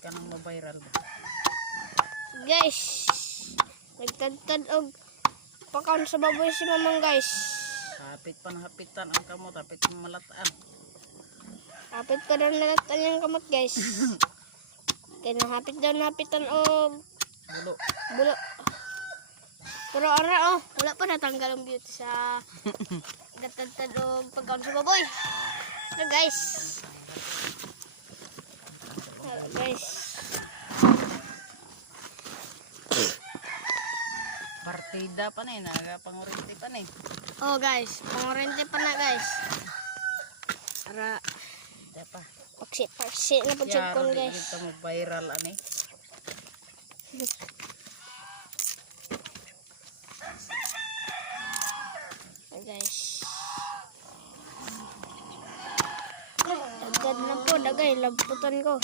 ka nang ma-viral ba? Guys, nagtadtad og pakaon sa baboy si mamang guys. Hapit pa na hapitan ang kamot, hapit pa malataan. Hapit ko na nalatan yung kamot guys. Kaya nahapit daw napitan og Bulo. bulo. Pero ara wala pa natanggal ang beauty sa nagtadtad og pakaon sa baboy. So guys. Guys. Partida pa na eh, nagapangurente pa na eh. Oh guys, pangorente pa na guys. Para Diya pa. paksi na po check kon guys. Dito mo viral ani. Guys. Agad na po, dagay, lamputan ko.